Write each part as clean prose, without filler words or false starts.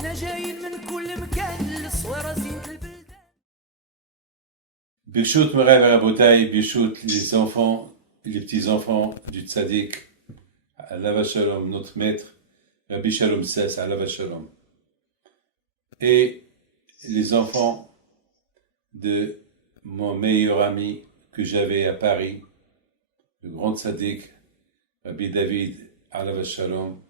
حنا جايين من كل مكان للصويرة زينة البلدان. Birshut Moray Varabotai, Birshut, les enfants, les petits-enfants du Tzaddik, Alav Shalom, notre maître, Rabbi Shalom Sess, Alav Shalom. Et les enfants de mon meilleur ami que j'avais à Paris, le grand Tzaddik, Rabbi David, Alav Shalom,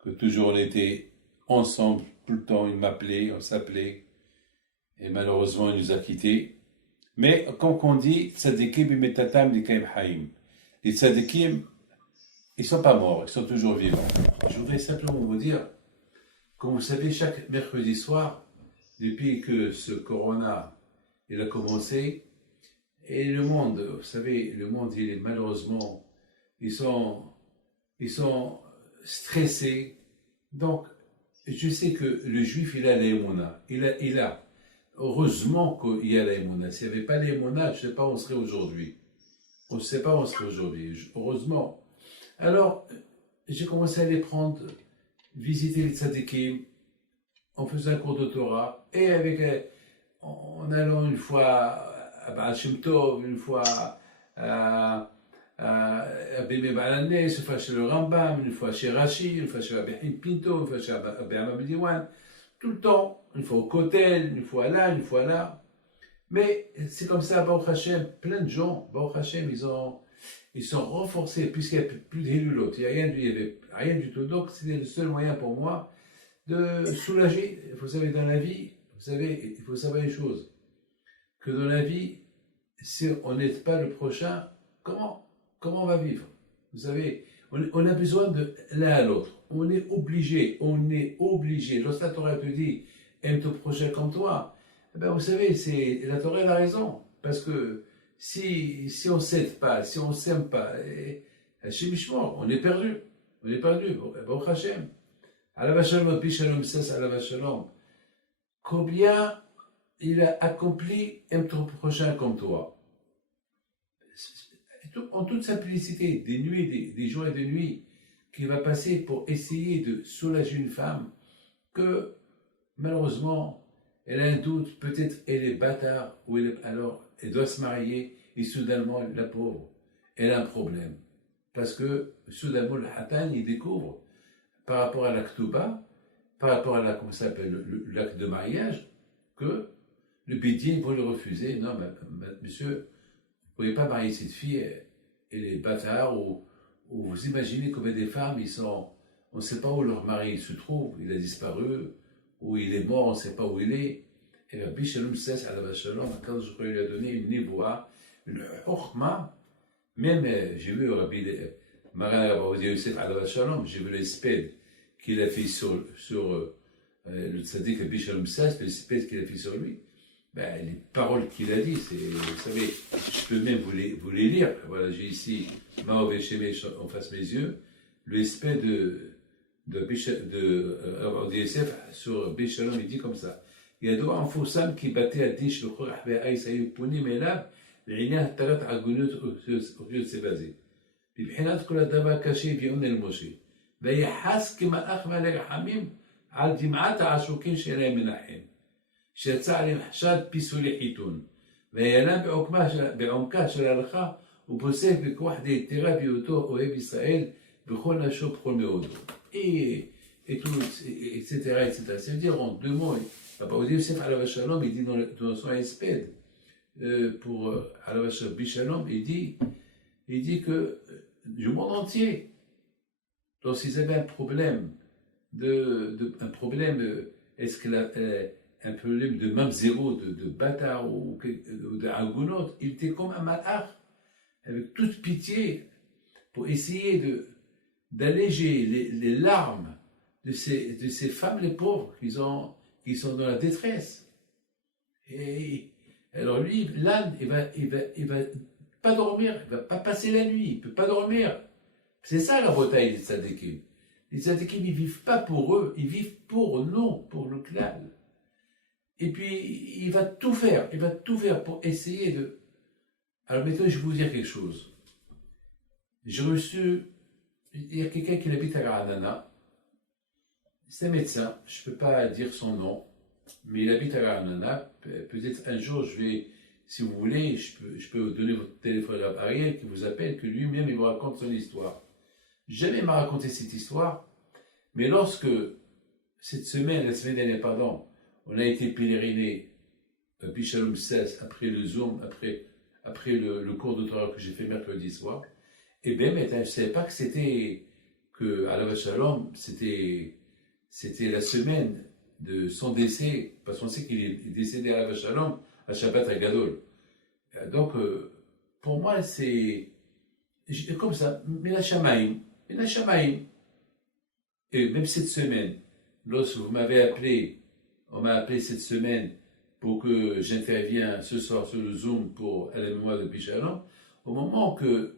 que toujours on était ensemble, tout le temps, il m'appelait, on s'appelait, et malheureusement il nous a quittés. Mais comme on dit, tzadikim bimetatam likaim haim. Les tzadikim, ils sont pas morts, ils sont toujours vivants. Je voudrais simplement vous dire, comme vous savez, chaque mercredi soir, depuis que ce corona il a commencé, et le monde, vous savez, le monde, il est malheureusement, ils sont stressés. Donc, je sais que le juif, il a l'émouna, il a. Heureusement qu'il y a l'émouna. S'il n'y avait pas l'émouna, je ne sais pas où on serait aujourd'hui. On ne sait pas où on serait aujourd'hui. Heureusement. Alors, j'ai commencé à les prendre, visiter les tzadikim, en faisant un cours de Torah, et en allant une fois à Baal Shem Tov, une fois à Bimé Balanes, une fois chez le Rambam, une fois chez Rashi, une fois chez Rabbi Pinto, une fois chez Rabbi Amab Diwan, tout le temps. Une fois au Kotel, une fois là. Mais c'est comme ça, Baruch Hashem, plein de gens, Baruch Hashem, ils sont renforcés, puisqu'il n'y a plus de Hilulot, il n'y avait rien du tout. Donc, c'était le seul moyen pour moi de soulager. Vous savez, dans la vie, il faut savoir une chose, que dans la vie, si on n'aide pas le prochain, comment on va vivre? Vous savez, on a besoin de l'un à l'autre. On est obligé. Lorsque la Torah te dit, aime ton prochain comme toi, ben vous savez, la Torah a raison. Parce que si on ne s'aide pas, si on ne s'aime pas, on est perdu. Baruch Hashem. Alav Shalom, Rabbi Shalom Sess, Alav Shalom. Combien il a accompli, aime ton prochain comme toi. En toute simplicité, des nuits, des jours et des nuits qu'il va passer pour essayer de soulager une femme que, malheureusement, elle a un doute, peut-être elle est bâtard, alors elle doit se marier, et soudainement, la pauvre, elle a un problème. Parce que, soudainement, le hatan, il découvre, par rapport à l'aktuba, par rapport à l'acte de mariage, que le bédien va le refuser. Non, monsieur, vous ne pouvez pas marier cette fille, elle est bâtard, ou vous imaginez combien des femmes, on ne sait pas où leur mari se trouve, il a disparu, ou il est mort, on ne sait pas où il est. Et Rabbi Shalom Sess, Alav Shalom, quand je lui ai donné une nivoua, une chokhma, même j'ai vu Rabbi Maran Yosef, Alav Shalom, j'ai vu l'espède qu'il a fait sur le tzaddik Rabbi Shalom Sess, l'espède qu'il a fait sur lui. Ben, les paroles qu'il a dit, vous savez, je peux même vous les lire. Voilà, j'ai ici Maov Shemé en face de mes yeux, l'espèce de Yosef sur Béchalom, il dit comme ça. Il y a deux enfants qui battaient à Dish, le Khor Ahbe Aïsaï Pouni, mais là, l'Inia Tarat Agunut au lieu de s'évaser. Puis, Bhinat Kula Dava Kaché, Bion El Moshe. ויחס כמלאך מלא רחמים על דמעת העשוקים שלהם מנחם. שיצא עליהם חשד פיסולי חיתון, וינם בעומקה של ההלכה, ופוסק בכוח דהיתרה בהיותו אוהב ישראל, בכל נפשו בכל מאודו. Et tout, etc. Ça veut dire en deux mots, Rabbi Yosef Alav Shalom, il dit dans son espède, pour Alav Shalom, il dit que du monde entier, lorsqu'ils avaient un problème est-ce que un problème de mamzéro, de bâtard ou d'argonaute, il était comme un malach, avec toute pitié, pour essayer d'alléger les larmes de ces femmes, les pauvres, qui sont dans la détresse. Et alors lui, l'âne, il va pas dormir, il va pas passer la nuit, il peut pas dormir. C'est ça la bataille des tzadikim. Les tzadikim, ils vivent pas pour eux, ils vivent pour nous, pour le clan. Et puis, il va tout faire pour essayer de... Alors maintenant, je vais vous dire quelque chose. J'ai reçu, il y a quelqu'un qui habite à Granada. C'est un médecin, je ne peux pas dire son nom, mais il habite à Ranana. Peut-être un jour, si vous voulez, je peux vous donner votre téléphone à Ariel qui vous appelle, que lui-même il vous raconte son histoire. Jamais il m'a raconté cette histoire, mais lorsque cette semaine, la semaine dernière, pardon, on a été pèleriner à Bichalom 16 après le Zoom, après le cours de Torah que j'ai fait mercredi soir, et bien, je ne savais pas que à la Shalom, c'était la semaine de son décès, parce qu'on sait qu'il est décédé à la Shalom à Shabbat Agadol. Donc, pour moi, c'est comme ça, Mina Shamaim. Et même cette semaine, lorsque vous m'avez appelé, on m'a appelé cette semaine pour que j'intervienne ce soir sur le Zoom pour à la mémoire de Bichalom, au moment que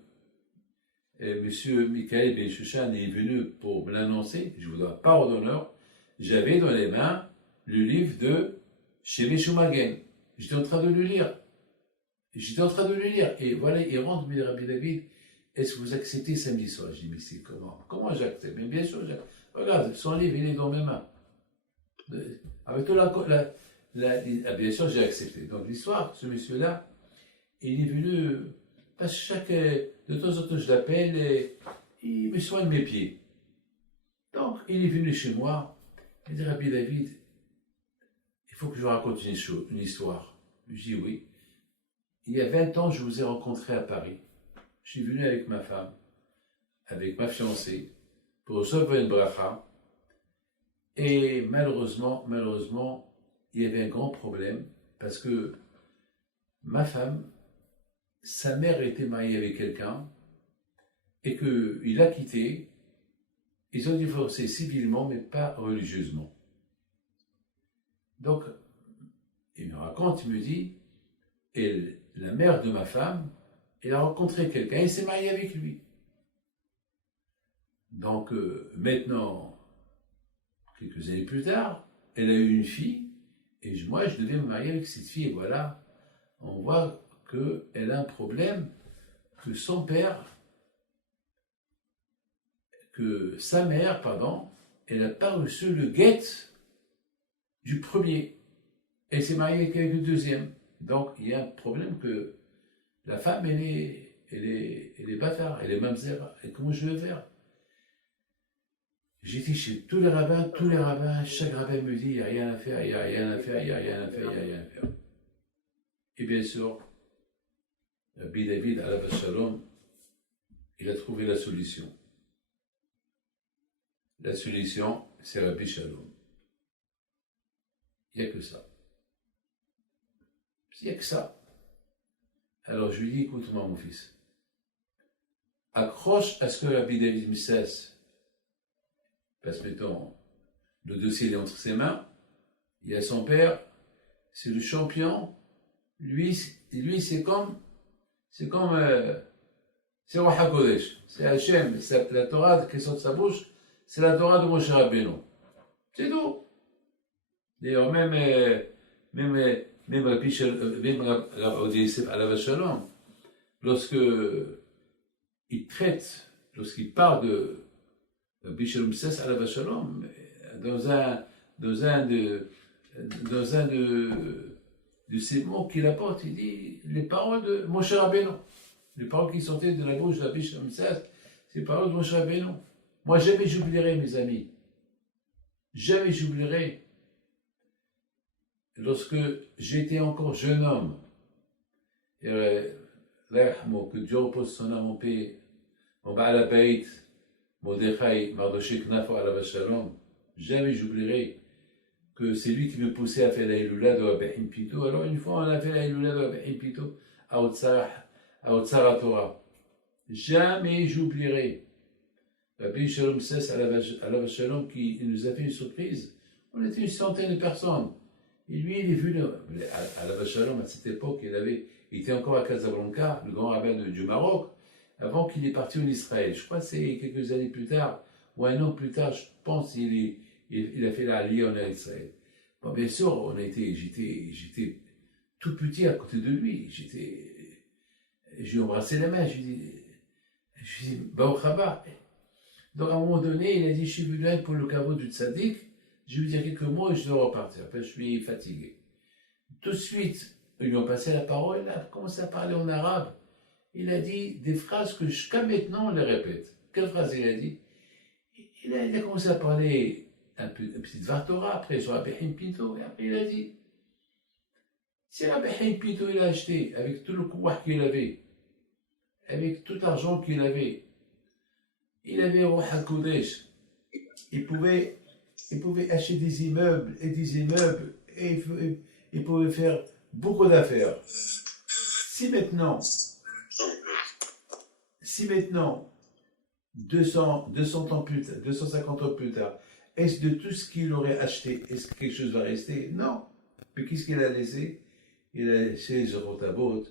Monsieur Michael Ben Shushan est venu pour me l'annoncer, je vous dois parole d'honneur, j'avais dans les mains le livre de Shemi Shumagen. J'étais en train de le lire. Et voilà, il rentre, me dit Rabbi David, est-ce que vous acceptez samedi soir? Je dis, mais c'est comment? Comment j'accepte? Mais bien sûr, regarde, son livre, il est dans mes mains. Avec tout bien sûr, j'ai accepté. Donc l'histoire, ce monsieur-là, il est venu, parce que de temps en temps, je l'appelle et il me soigne mes pieds. Donc, il est venu chez moi, il dit, Rabbi David, il faut que je vous raconte une histoire. Je dis oui. Il y a 20 ans, je vous ai rencontré à Paris. Je suis venu avec ma femme, avec ma fiancée, pour recevoir une bracha. Et malheureusement, il y avait un grand problème, parce que ma femme, sa mère était mariée avec quelqu'un, et qu'il a quitté. Ils ont divorcé civilement, mais pas religieusement. Donc, il me raconte, il me dit, la mère de ma femme, elle a rencontré quelqu'un et s'est mariée avec lui. Donc, maintenant, quelques années plus tard, elle a eu une fille, et moi, je devais me marier avec cette fille. Et voilà, on voit qu'elle a un problème, que sa mère, elle n'a pas reçu le guet du premier. Elle s'est mariée avec le deuxième. Donc, il y a un problème que la femme, elle est bâtard, elle est mamzera. Et comment je vais faire? J'ai dit chez tous les rabbins, chaque rabbin me dit, il n'y a rien à faire. Et bien sûr, Rabbi David, alav shalom, il a trouvé la solution. La solution, c'est Rabbi Shalom. Il n'y a que ça. Il n'y a que ça. Alors je lui dis, écoute-moi mon fils, accroche à ce que Rabbi David me cesse. Parce que mettons, le dossier est entre ses mains, il y a son père, c'est le champion, lui c'est comme c'est Ruach HaKodesh, c'est Hachem, c'est la Torah qui sort de sa bouche, c'est la Torah de Moshe Rabbeinu. C'est tout. D'ailleurs, même Rabbi Yosef alav shalom, lorsqu'il parle de Rabbi Shalom Sess alav shalom, dans un de ces mots qu'il apporte, il dit les paroles de Moshe Rabbeinu, les paroles qui sortaient de la bouche de Rabbi Shalom Sess, c'est les paroles de Moshe Rabbeinu. Moi, jamais j'oublierai, mes amis, jamais j'oublierai. Lorsque j'étais encore jeune homme, que Dieu repose son âme en paix, mon Baal HaBayit, Mordechai Mardoché Knafo alav shalom, jamais j'oublierai que c'est lui qui me poussait à faire la Hilula de Rabbi Pito. Alors une fois, on a fait la Hilula de Rabbi Pito à Otsar Torah. Jamais j'oublierai Rabbi Shalom Sess alav shalom qui nous a fait une surprise. On était une centaine de personnes. Et lui, il est venu à la Shalom à cette époque, il était encore à Casablanca, le grand rabbin du Maroc, avant qu'il est parti en Israël. Je crois que c'est quelques années plus tard, ou un an plus tard, je pense qu'il a fait la Aliyah en Israël. Bon, bien sûr, j'étais tout petit à côté de lui. J'ai embrassé la main, je lui ai dit, Baruch haba. Donc à un moment donné, il a dit, je suis venu pour le caveau du tzaddik, je vais lui dire quelques mots et je dois repartir. Après, je suis fatigué. Tout de suite, ils lui ont passé la parole, il a commencé à parler en arabe. Il a dit des phrases que jusqu'à maintenant on les répète. Quelle phrase il a dit? Il a commencé à parler un petit Vartora, après sur Rabbi Haim Pinto, et après il a dit, si Rabbi Haim Pinto il a acheté avec tout le pouvoir qu'il avait, avec tout l'argent qu'il avait, il avait Roi HaKodesh, il pouvait acheter des immeubles et des immeubles, et il pouvait faire beaucoup d'affaires. Si maintenant, 200 ans plus tard, 250 ans plus tard, est-ce de tout ce qu'il aurait acheté, est-ce que quelque chose va rester? Non. Mais qu'est-ce qu'il a laissé? Il a laissé les Orotabot,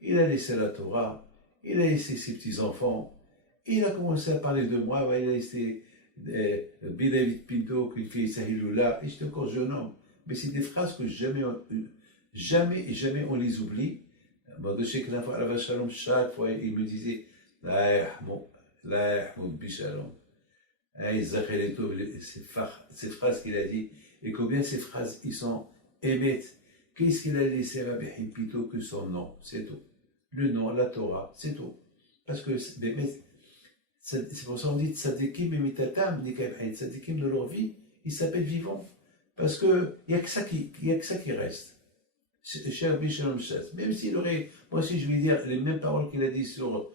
il a laissé la Torah, il a laissé ses petits-enfants, il a commencé à parler de moi, il a laissé David Pinto qui fait Sahilullah, et j'étais encore jeune homme. Mais c'est des phrases que jamais on les oublie. Je sais que chaque fois, il me disait La yahmoud bishalom. Ces phrases qu'il a dit, et combien ces phrases ils sont émettes. Qu'est-ce qu'il a laissé à Rabbi Haim Pinto que son nom? C'est tout. Le nom, la Torah, c'est tout. Parce que c'est pour ça qu'on dit tzadikim et mitatam, tzadikim de leur vie, ils s'appellent vivants. Parce qu'il n'y a que ça qui reste. Cher Rabbi Shalom Shas. Même s'il aurait, moi aussi je vais dire les mêmes paroles qu'il a dit sur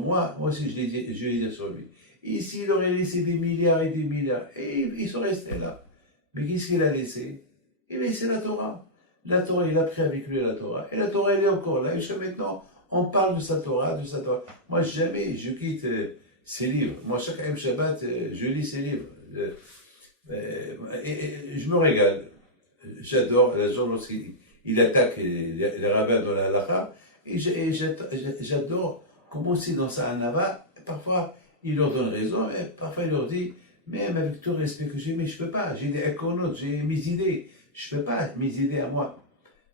moi aussi je vais dire sur lui. Ici il aurait laissé des milliards et des milliards, et ils sont restés là. Mais qu'est-ce qu'il a laissé? Il a laissé la Torah. La Torah, il a pris avec lui la Torah. Et la Torah, elle est encore là. Et jusqu'à maintenant, on parle de sa Torah, Moi, jamais je quitte ses livres. Moi, chaque Shabbat, je lis ses livres. Et je me régale. J'adore lorsqu'il attaque les rabbins dans la halakha. Et j'adore comment aussi dans sa anava, parfois il leur donne raison, et parfois il leur dit, même avec tout le respect que j'ai, mais je ne peux pas. J'ai des éconotes, j'ai mes idées. Je ne peux pas, mes idées à moi.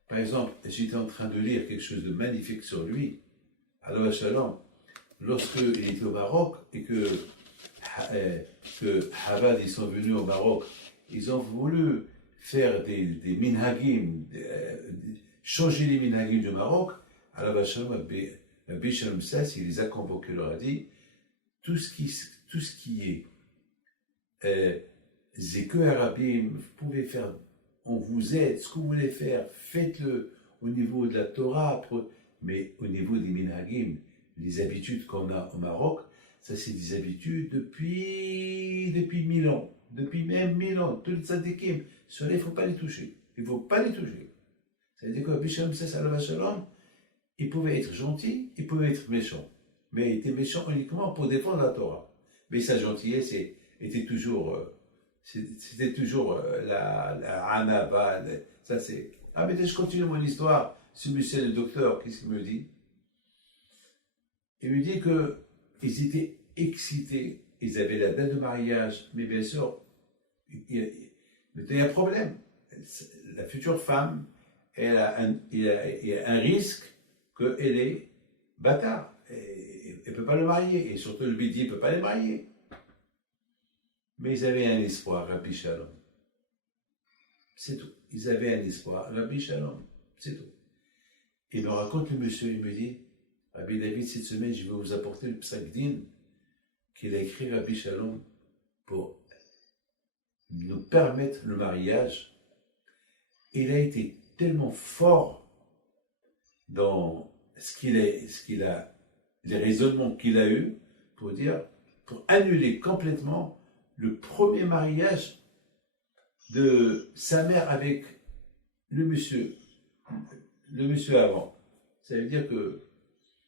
Par exemple, j'étais en train de lire quelque chose de magnifique sur lui. Alors, Shalom, lorsqu'il était au Maroc et que Chabad, ils sont venus au Maroc, ils ont voulu faire des minhagim, changer les minhagim du Maroc. Alors, Shalom, Rabbi Shalom Sass, il les a convoqués, il leur a dit, tout ce qui est Zéku Arabim, vous pouvez faire, on vous aide, ce que vous voulez faire, faites-le au niveau de la Torah, mais au niveau des minhagim, les habitudes qu'on a au Maroc, ça c'est des habitudes depuis 1000 ans, depuis même 1000 ans, tous les tzadikim, ceux-là il ne faut pas les toucher, il ne faut pas les toucher. Ça veut dire que Bisham Sassalava Shalom, il pouvait être gentil, il pouvait être méchant, mais il était méchant uniquement pour défendre la Torah. Mais sa gentillesse était toujours... c'était toujours la anava, ça c'est... Ah mais je continue mon histoire, ce monsieur le docteur, qu'est-ce qu'il me dit? Il me dit qu'ils étaient excités, ils avaient la date de mariage, mais bien sûr, il y a un problème. La future femme, il y a un risque qu'elle est bâtard, elle ne peut pas le marier, et surtout le bidi ne peut pas les marier. Mais ils avaient un espoir, Rabbi Shalom. C'est tout. Ils avaient un espoir, Rabbi Shalom. C'est tout. Il me raconte le monsieur, il me dit, Rabbi David, cette semaine, je vais vous apporter le Psaq-Din qu'il a écrit Rabbi Shalom pour nous permettre le mariage. Il a été tellement fort dans les raisonnements qu'il a eus pour annuler complètement le premier mariage de sa mère avec le monsieur avant. Ça veut dire que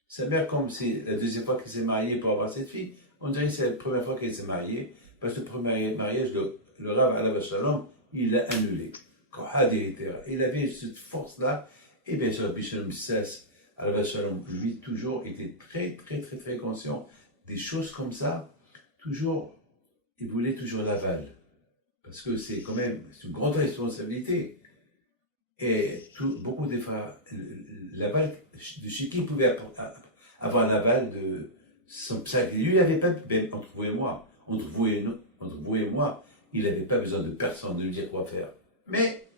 sa mère, comme c'est la deuxième fois qu'elle s'est mariée pour avoir cette fille, on dirait que c'est la première fois qu'elle s'est mariée, parce que le premier mariage, le Rav Alav Shalom, il l'a annulé. Il avait cette force-là, et bien sûr, Bishlam Sass, Alav Shalom, lui, toujours était très, très, très, très conscient des choses comme ça, toujours. Il voulait toujours l'aval, parce que c'est quand même une grande responsabilité. Et beaucoup de fois, l'aval de chez qui pouvait avoir l'aval de son psaque. Lui, il n'avait pas, entre vous et moi, entre vous et moi, il n'avait pas besoin de personne de lui dire quoi faire. Mais,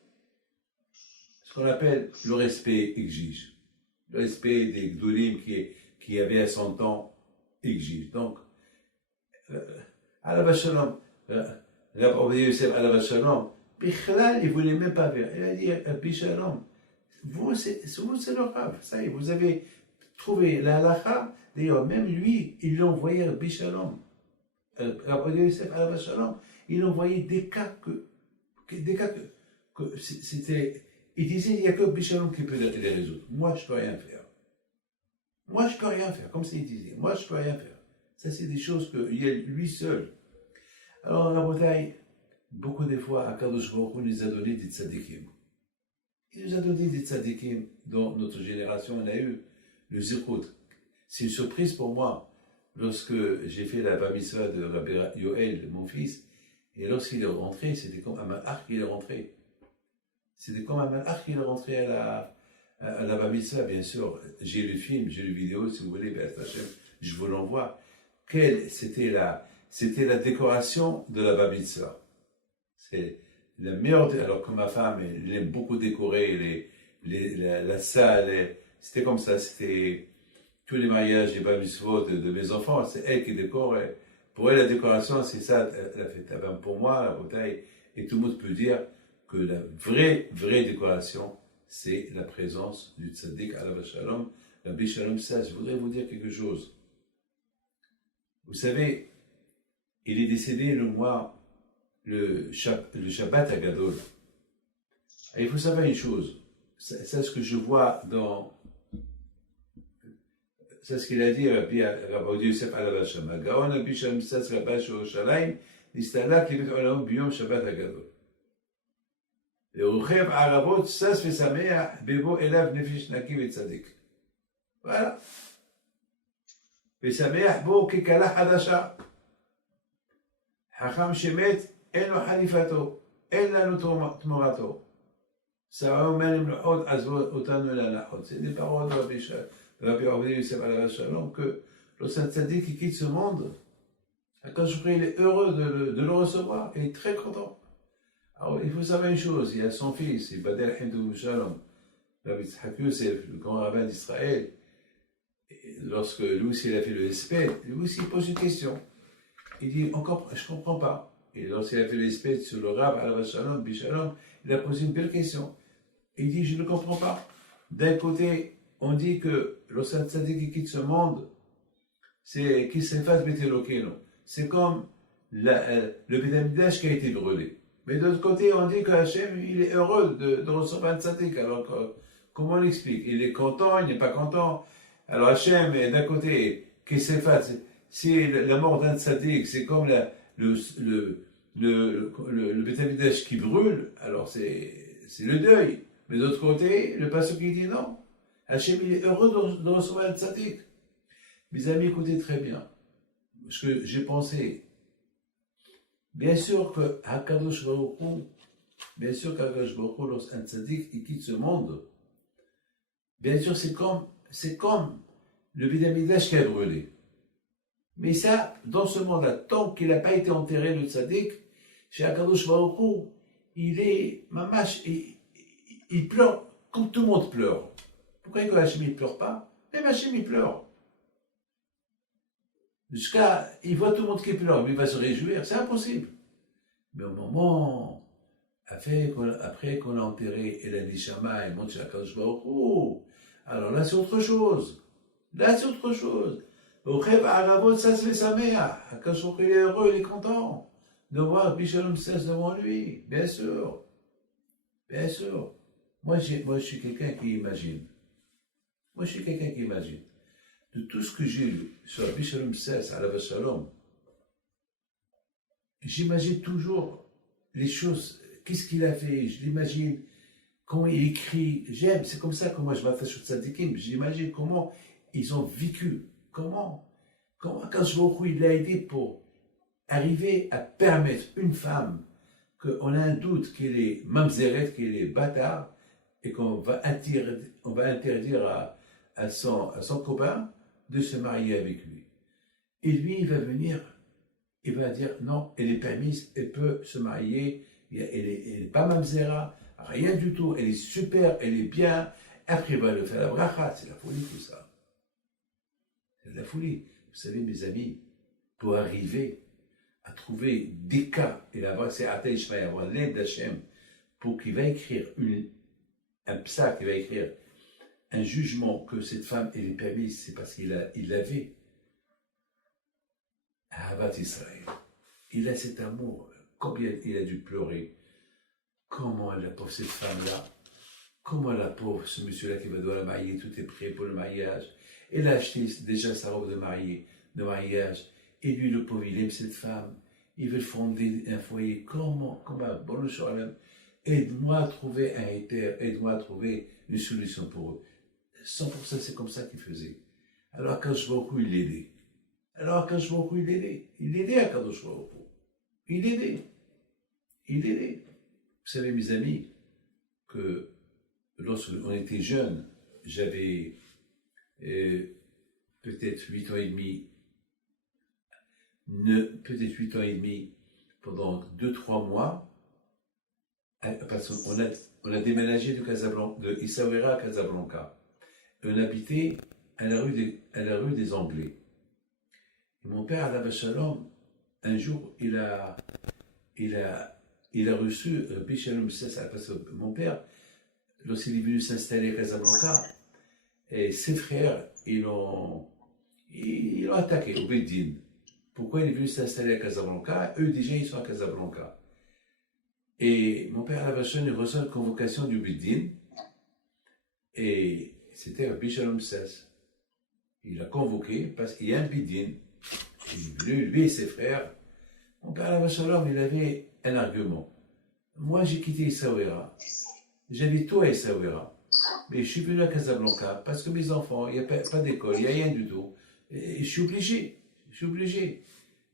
ce qu'on appelle le respect exige. Le respect des Gdoulim qui avaient à son temps exige. Donc, Alav Shalom, Rav Ovadia Yosef Alav Shalom, Bichlal, il ne voulait même pas faire. Il a dit, Bichalom, vous, c'est le Rav. Ça y est, vous avez trouvé la halakha. D'ailleurs, même lui, il l'a envoyé à Bichalom. Rav Ovadia Yosef Alav Shalom, il a envoyé des cas que c'était. Il disait, il n'y a que Bichalom qui peut les résoudre. Moi, je ne peux rien faire. Moi, je ne peux rien faire, comme ça il disait. Moi, je ne peux rien faire. Ça, c'est des choses qu'il y a lui seul. Alors, la bataille, beaucoup de fois, Akadosh Baruch Hu nous a donné des tzadikim. Il nous a donné des tzadikim dans notre génération. On a eu le Zirkout. C'est une surprise pour moi. Lorsque j'ai fait la bar mitzvah de Rabbi Yoel, mon fils, et lorsqu'il est rentré, c'était comme un malach qui est rentré. C'était comme un malach qui est rentré à la bar mitzvah, bien sûr. J'ai le film, j'ai le vidéo, si vous voulez, je vous l'envoie. C'était la décoration de la bar mitzvah. C'est la meilleure. Alors que ma femme, elle aime beaucoup décorer la salle. C'était comme ça. C'était tous les mariages et bar mitzvot de mes enfants. C'est elle qui décore. Pour elle, la décoration, c'est ça. Elle a fait. Ben, pour moi, la bataille, et tout le monde peut dire que la vraie décoration, c'est la présence du tzaddik alav shalom. Rabbi Shalom Sas. Je voudrais vous dire quelque chose. Vous savez, il est décédé le Shabbat à Gadol. Et il faut savoir une chose, c'est ce que je vois c'est ce qu'il a dit Rabbi Ovadia Yosef Alav Shalom. Gaon Rabbi Shalom Sas Rabbi Yerushalayim nistalak libet olam biyom Shabbat הגדול. ורוכב ערבות שש ושמח בבוא אליו נפש נקי וצדיק. voilà. ושמח בו ככלה חדשה. חכם שמת אין לו חליפתו, אין לנו תמורתו. שרו מלמלוחות עזבו אותנו אל הנחות. C'est des paroles de Rabbi Ovadia Yosef Alav Shalom que lorsqu'un tzaddik qui quitte ce monde, quand je prie, il est heureux de le recevoir, il est très content. Alors il faut savoir une chose, il y a son fils, Badel Hindou Shalom, Rabbi Tzhak Yosef, le grand rabbin d'Israël. Lorsque lui aussi il a fait le Hesped, lui aussi il pose une question. Il dit, je ne comprends pas. Et lorsqu'il a fait le Hesped sur le Rav Alav Shalom, Bishalom, il a posé une belle question. Il dit, je ne comprends pas. D'un côté, on dit que lorsqu'un tzaddik quitte ce monde, c'est qu'il s'efface Betelokeno. C'est comme le Beth Amikdash qui a été brûlé. Mais de l'autre côté, on dit que Hachem, il est heureux de recevoir un tzaddik. Alors, comment on l'explique? Il est content, il n'est pas content. Alors Hachem, d'un côté, qui s'efface, si la mort d'un tzaddik, c'est comme le Beth Amikdash qui brûle, alors c'est le deuil. Mais de l'autre côté, le pasteur qui dit non, Hachem, il est heureux de recevoir un tzaddik. Mes amis, écoutez très bien ce que j'ai pensé. Bien sûr que Hakadosh Baruch Hu, lorsqu'un tzaddik il quitte ce monde, bien sûr c'est comme le Beth Amikdash qui a brûlé. Mais ça, dans ce monde-là, tant qu'il n'a pas été enterré le tzaddik, chez Hakadosh Baruch Hu, il est mamash, il pleure comme tout le monde pleure. Pourquoi Hachem ne pleure pas? Même Hachem il pleure. Il voit tout le monde qui pleure, mais il va se réjouir, c'est impossible. Mais au moment, après qu'on a enterré El Nishama et monte chez Hakadosh Baruch Hu, alors là c'est autre chose. Au rêve Aravot, ça se fait sa mère. Hakadosh Baruch Hu, il est heureux, il est content de voir Bishalom Sas devant lui, bien sûr. Bien sûr. Moi, je suis quelqu'un qui imagine. De tout ce que j'ai lu sur Bishalom Sas, Alav Shalom, j'imagine toujours les choses, qu'est-ce qu'il a fait, je l'imagine, comment il écrit, j'aime, c'est comme ça que moi je m'attache aux tzadikim, j'imagine comment ils ont vécu, comment Akadosh Baruch Hu il l'a aidé pour arriver à permettre une femme qu'on a un doute qu'elle est mamzeret, qu'elle est bâtard, et qu'on va interdire à son copain de se marier avec lui. Et lui, il va venir, il va dire non, elle est permise, elle peut se marier, elle est pas mamzera, rien du tout, elle est super, elle est bien. Après, il va le faire la bracha, c'est la folie tout ça. C'est de la folie. Vous savez, mes amis, pour arriver à trouver des cas, et là-bas, c'est Ata Ishmael, avoir l'aide d'Hachem, pour qu'il va écrire un psak, il va écrire un jugement que cette femme, elle est permise, c'est parce qu'il avait Ahavat Israël. Il a cet amour. Combien il a dû pleurer. Comment la pauvre cette femme-là, comment la pauvre, ce monsieur-là qui va devoir la marier, tout est prêt pour le mariage. Elle a acheté déjà sa robe de mariage. Et lui, le pauvre, il aime cette femme. Il veut fonder un foyer. Comment, bon le Shalom, aide-moi à trouver un éther, aide-moi à trouver une solution pour eux. 100% c'est comme ça qu'il faisait. Alors quand je vois où il l'aidait. Il l'aidait à Kadosh Baruch Hu. Il aidait. Vous savez, mes amis, que lorsqu'on était jeunes, j'avais peut-être 8 ans et demi, pendant 2-3 mois, parce qu'on a déménagé de Essaouira à Casablanca. Et on habitait à la rue des Anglais. Et mon père, Alav Shalom, un jour, il a reçu Bichalom Sess, parce que mon père, lorsqu'il est venu s'installer à Casablanca, et ses frères, ils l'ont attaqué au Beddin. Pourquoi il est venu s'installer à Casablanca? Eux, déjà, ils sont à Casablanca. Et mon père, Alav Shalom, il reçoit une convocation du Beddin, et c'était Bichalom Sess. Il a convoqué parce qu'il y a un Beddin. Il est venu, lui et ses frères. Mon père, Alav Shalom, il avait un argument. Moi, j'ai quitté Essaouira. J'habite tout à Essaouira. Mais je suis venu à Casablanca parce que mes enfants, il n'y a pas d'école, il n'y a rien du tout. Et je suis obligé.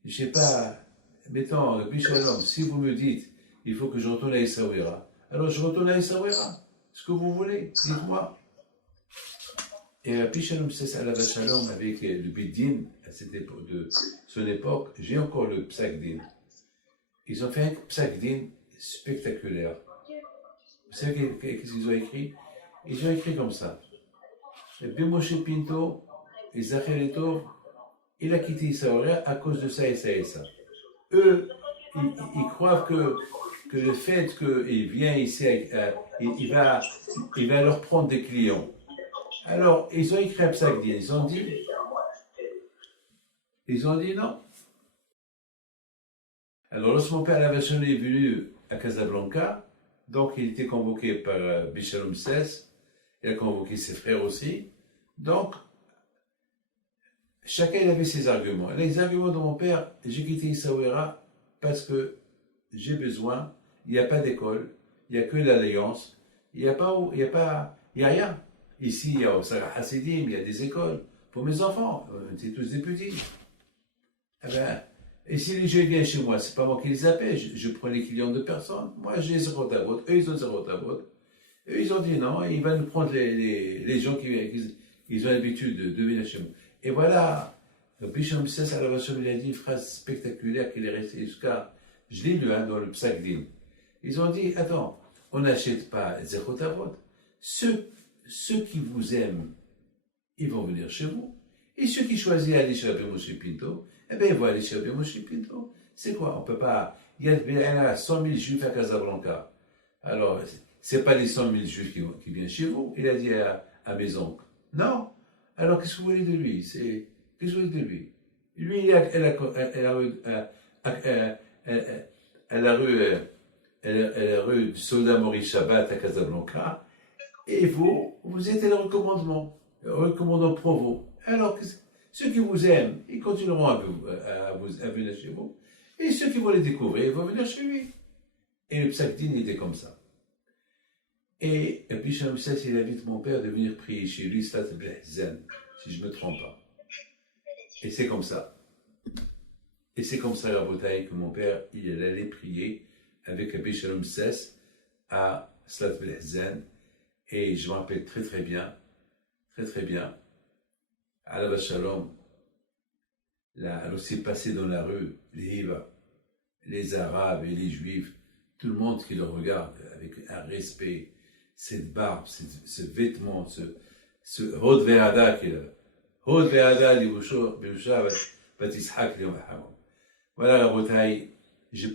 Je sais pas, mettons, Bichalom, si vous me dites, il faut que je retourne à Essaouira, alors je retourne à Essaouira. Ce que vous voulez, dites-moi. Et Bichalom Sess Alav Shalom avec le Beddin, à cette époque, de son époque, j'ai encore le Psak Din. Ils ont fait un Psak Din spectaculaire. Vous savez qu'est-ce qu'ils ont écrit? Ils ont écrit comme ça. Bimoshe Pinto et Zacheretov, il a quitté Essaouira à cause de ça et ça et ça. Eux, ils croient que le fait qu'il vient ici, il va leur prendre des clients. Alors, ils ont écrit un Psak Din. Ils ont dit non. Alors, lorsque mon père Alav Shalom est venu à Casablanca, donc il était convoqué par Bichalom Sess, il a convoqué ses frères aussi. Donc, chacun il avait ses arguments. Les arguments de mon père, j'ai quitté Essaouira parce que j'ai besoin, il n'y a pas d'école, il n'y a que l'alliance, il n'y a rien. Ici, il y a au Sarah Hasidim, il y a des écoles pour mes enfants, c'est tous des petits. Et si les jeunes viennent chez moi, c'est pas moi qui les appelle, je prends les clients de personnes. Moi, j'ai 0 tabot, eux, ils ont 0 tabot. Eux, ils ont dit non, il va nous prendre les gens qui ont l'habitude de venir chez moi. Et voilà, le Bichalom Sess Alav Shalom, il a dit une phrase spectaculaire qui est restée jusqu'à, je l'ai lu dans le Psak Din. Ils ont dit, attends, on n'achète pas 0 tabot. Ceux qui vous aiment, ils vont venir chez vous. Et ceux qui choisissent aller chez Rabbi Moshe Pinto, eh bien, ils vont aller chez Rabbi Moshe Pinto. C'est quoi? On peut pas. Il y a 100 000 juifs à Casablanca. Alors, c'est pas les 100 000 juifs qui viennent chez vous. Il a dit à mes oncles. Non. Alors, qu'est-ce que vous voulez de lui? Qu'est-ce que vous voulez de lui? Lui, il est à la rue du Soldat Maurice Shabbat à Casablanca. Et vous êtes le recommandant Provo. Alors, ceux qui vous aiment, ils continueront à venir chez vous. Et ceux qui vont les découvrir, ils vont venir chez lui. Et le Psak Din était comme ça. Et Bichalom Sess, il invite mon père de venir prier chez lui, Slat Behzen, si je ne me trompe pas. Et c'est comme ça. Et c'est comme ça, la bataille, que mon père, il allait prier avec Bichalom Sess à Slat Behzen. Et je me rappelle très très bien, Alav Shalom, là, lorsqu'il passait dans la rue, les Arabes et les Juifs, tout le monde qui le regarde avec un respect, cette barbe, ce vêtement, ce hod ve'ada qu'il a. Hod ve'ada li boucha batishak li yom. Voilà, Rabotai, je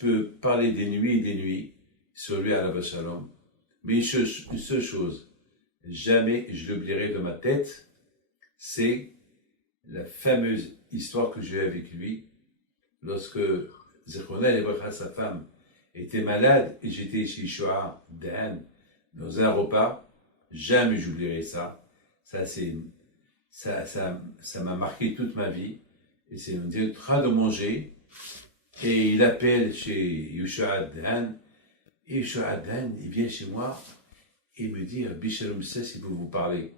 peux parler des nuits sur lui à la Shalom, mais une seule chose, jamais je l'oublierai de ma tête, c'est la fameuse histoire que j'ai eue avec lui lorsque Zechona Lebracha, sa femme, était malade et j'étais chez Shoah Dan dans un repas. Jamais j'oublierai ça. Ça m'a marqué toute ma vie. Et c'est en train de manger et il appelle chez Yoshua Dan. Et Yoshua Dan, il vient chez moi et me dit Bishalom Sess, il peut vous parler.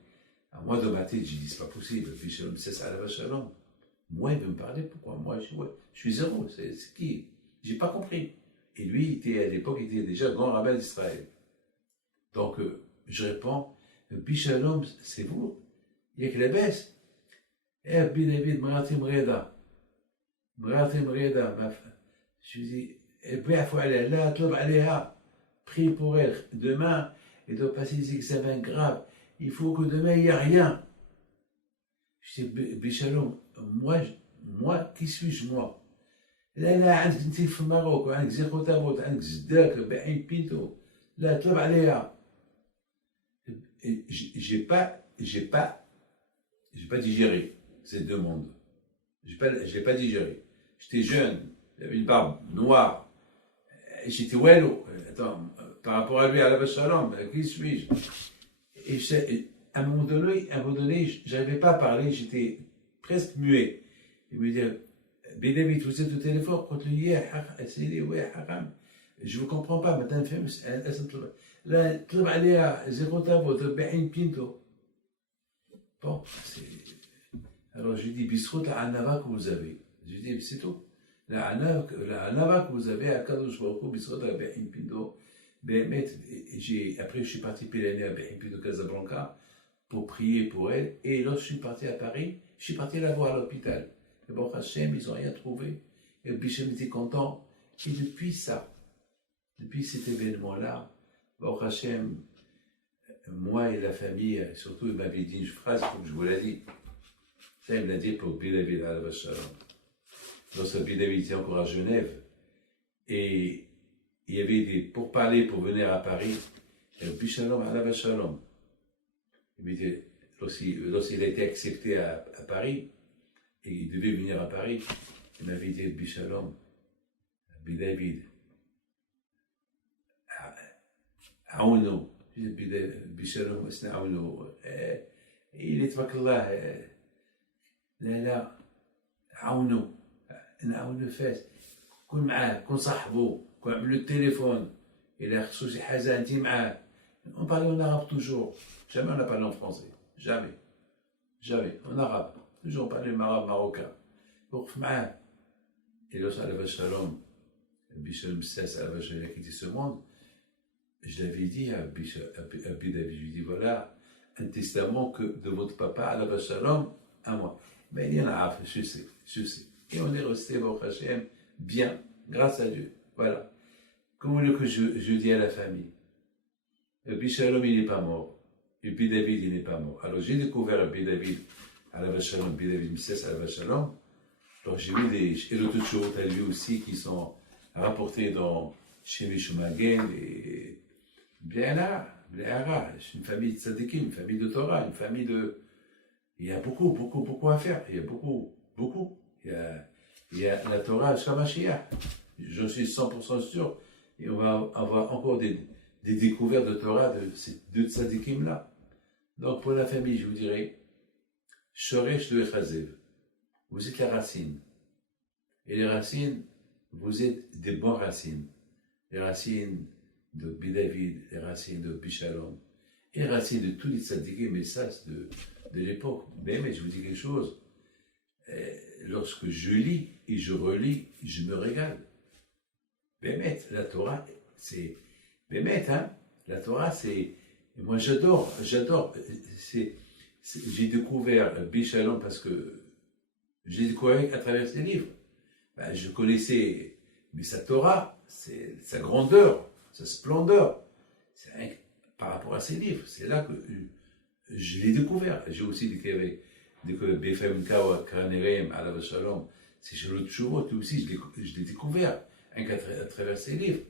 Alors moi, dans ma tête, j'ai dit c'est pas possible. Bishalom Sess à la Shalom. Moi, il veut me parler. Pourquoi moi, je suis zéro. C'est qui? J'ai pas compris. Et lui, à l'époque, il était déjà grand rabbin d'Israël. Donc, je réponds, Bishalom, c'est vous? Il y a que la baisse. Eh, David, Maratim Reda. Je lui dis, prie pour elle. Demain, elle doit passer des examens graves. Il faut que demain, il n'y a rien. Je dis, Bishalom, moi, qui suis-je, moi? لا لا عندك انت في الماروك وعندك زيخوتابوت عندك زداك بايعين بينتو لا طلب عليها j'ai pas digéré cette demande. J'ai pas digéré. J'étais jeune, j'avais une barbe noire. J'étais wello. Attends, par rapport à lui, à la Shalom, qui suis-je? Et à un moment donné, j'arrivais pas à parler, j'étais presque muet. Il me dit, David, vous êtes au téléphone, je ne vous comprends pas, maintenant, là, bon, alors je lui dis, Bisrout, la anava que vous avez. Je lui dis, c'est tout. La anava que vous avez, à Kadosh Baruch Bisrout, la Be'in Pindo. Après, je suis parti pèleriner à Be'in Pindo Casablanca pour prier pour elle. Et lorsque je suis parti à Paris, je suis parti la voir à l'hôpital. Et bon, Hachem, ils n'ont rien trouvé. Et Bichem était content. Et depuis cet événement-là, bon, Hachem, moi et la famille, surtout, il m'avait dit une phrase, comme je vous l'ai dit. Ça, il me l'a dit pour Bidavid à la Shalom. Lorsque Bidavid était encore à Genève, et il y avait des pourparlers pour venir à Paris, et Bishalom à la Shalom. Lorsqu'il a été accepté à Paris, et il devait venir à Paris, il m'avait dit Bishalom, Bidavid, Aouno. Bishalom, Aouno. Il est Allah. لا عاونوا نعاونوا فاس كون معاه كون صاحبو كون عملوا التليفون إلا خصو شي حاجة أنت معاه on parle en arabe toujours jamais on a parlé en français jamais en arabe toujours on parlait arabe marocain وقف معاه et lorsque على Shalom Bishalom Sess على Shalom a quitté ce monde je l'avais dit à David, je lui dis voilà un testament que de votre papa على Shalom à moi. Mais il y en a, je sais. Et on est resté, Baruch Hashem, bien, grâce à Dieu. Voilà. Comme vous voulez que je dis à la famille. Et puis Shalom, il n'est pas mort. Et puis David, il n'est pas mort. Alors j'ai découvert puis David, à la Shalom, puis David Messias à la Shalom. Alors j'ai vu des d'autres choses à lui aussi qui sont rapportés dans chez Mishumagen et Bléara. C'est une famille de tzadikim, une famille de Torah, une famille de. Il y a beaucoup à faire. Il y a beaucoup. Il y a la Torah jusqu'à Mashiach. Je suis 100% sûr. Et on va avoir encore des découvertes de Torah de ces deux tzadikim-là. Donc pour la famille, je vous dirais, Shoresh de Echazev. Vous êtes la racine. Et les racines, vous êtes des bonnes racines. Les racines de Bidavid, les racines de Bishalom, et les racines de tous les tzadikim, mais ça, de l'époque. Mais je vous dis quelque chose, lorsque je lis et je relis, je me régale. Bémet, la Torah, c'est... Bémet, hein, la Torah, c'est... Moi, j'adore. J'ai découvert Bishalom parce que Je l'ai découvert à travers ses livres. Ben, je connaissais, mais sa Torah, sa grandeur, sa splendeur, c'est rien que par rapport à ses livres. C'est là que je l'ai découvert. J'ai aussi découvert BFM Kawa, Kranerem, Alav Shalom, c'est chez l'autre Churot, aussi, je l'ai découvert, rien qu'à travers ses livres.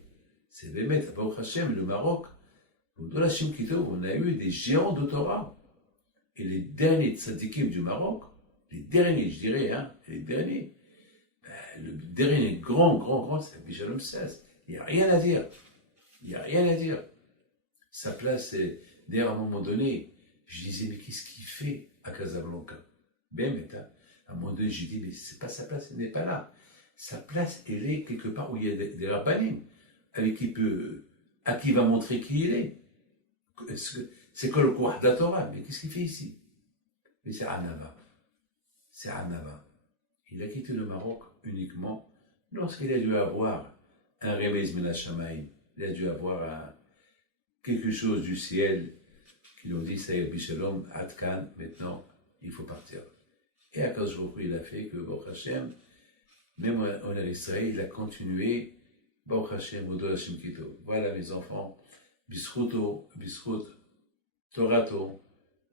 C'est Bémet, Baruch Hashem, le Maroc, dans la Shem Kitov, on a eu des géants de Torah. Et les derniers tzadikim du Maroc, les derniers, je dirais, hein, les derniers, ben, le dernier grand, c'est Abishalom 16. Il n'y a rien à dire. Il n'y a rien à dire. Sa place, c'est, d'ailleurs, à un moment donné, je disais, mais qu'est-ce qu'il fait à Casablanca? Ben, à un moment donné, j'ai dit, mais c'est pas sa place, elle n'est pas là. Sa place, elle est quelque part où il y a des rabbanim, avec à qui il va montrer qui il est. C'est quoi le Kouach de la Torah? Mais qu'est-ce qu'il fait ici? Mais c'est Annava. C'est Annava. Il a quitté le Maroc uniquement lorsqu'il a dû avoir un Remez Menachamaï. Il a dû avoir quelque chose du ciel qui lui ont dit, ça y est, Bishalom, Atkan, maintenant, il faut partir. Et à cause de il a fait que Baruch Hashem, même en Israël, il a continué, Baruch Hashem, Odo Hashem Kito. Voilà mes enfants, Bisruto, Bisrut, Torato,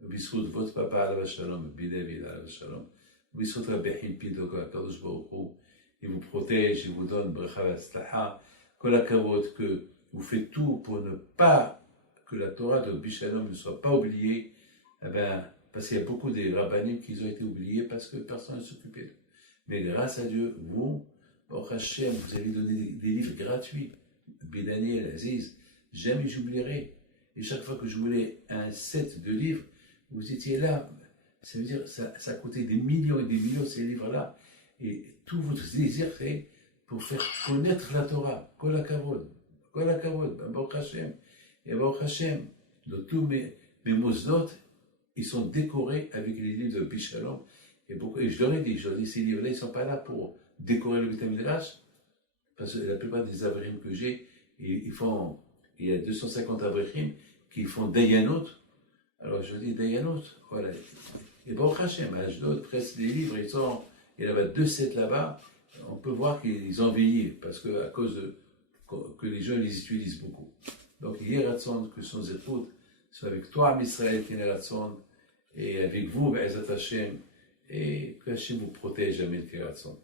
Bisrut, votre papa, Alav Shalom, Bidavid, Alav Shalom, Bisrut Rabbi Pido, Kadosh Baruch Hu, il vous protège, il vous donne Bracha Vaslaha, Kol HaKavod, que vous faites tout pour ne pas que la Torah de Bishalom ne soit pas oubliée, eh ben, parce qu'il y a beaucoup de rabbanim qui ont été oubliés parce que personne ne s'occupait d'eux. Mais grâce à Dieu, vous, Baruch Hashem, vous avez donné des livres gratuits. Bédaniel, Aziz, jamais j'oublierai. Et chaque fois que je voulais un set de livres, vous étiez là. Ça veut dire, ça coûtait des millions et des millions ces livres-là. Et tout votre désir, c'est pour faire connaître la Torah. Kol HaKavod, Baruch Hashem. Et Baruch Hashem, de tous mes mosdot, ils sont décorés avec les livres de Bishalom. Et je leur ai dit, ces livres-là, ils ne sont pas là pour décorer le Beit HaMidrash, parce que la plupart des avrim que j'ai, il y a 250 avrim qui font Dayanot. Alors je dis Dayanot, voilà. Et Baruch Hashem, à Ashdod, presque les livres, il y en avait 2 sets là-bas, on peut voir qu'ils ont vieilli, parce que à cause que les jeunes les utilisent beaucoup. Donc, il y a Ratson que son écoute soit avec toi, Israël, qui est Ratson, et avec vous, Be'ezat Hashem, et que Hashem vous protège, Amen, qui est Ratson.